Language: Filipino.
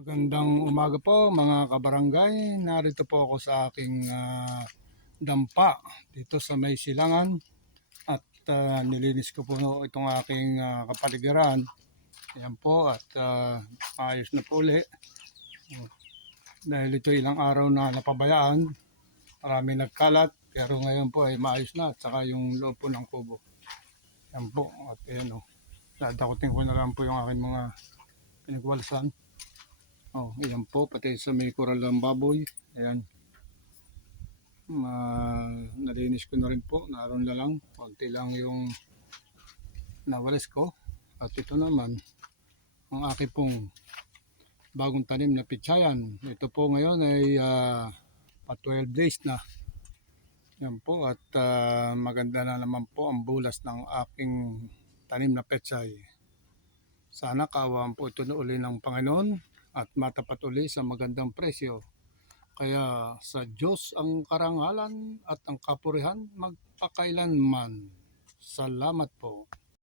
Magandang umaga po mga kabarangay. Narito po ako sa aking dampa dito sa may silangan at nilinis ko po itong aking kapaligiran. Ayan po at ayos na po ulit. Dahil ito ilang araw na napabayaan, marami nagkalat pero ngayon po ay maayos na at saka yung loob po ng kubo. Ayan po at ayan o. Dadakutin ko na lang po yung aking mga pinagwalsan. Oh, ayan po, pati sa may koral ng baboy. Ayan. Nalinis ko na rin po. Naroon na lang. Konti lang yung nawalis ko. At ito naman, ang aking pong bagong tanim na pitsayan. Ito po ngayon ay pa 12 days na. Ayan po. At maganda na naman po ang bulas ng aking tanim na petsay. Sana kaawaan po ito na uli ng Panginoon at matapat uli sa magandang presyo. Kaya sa Diyos ang karangalan at ang kapurihan magpakailanman. Salamat po.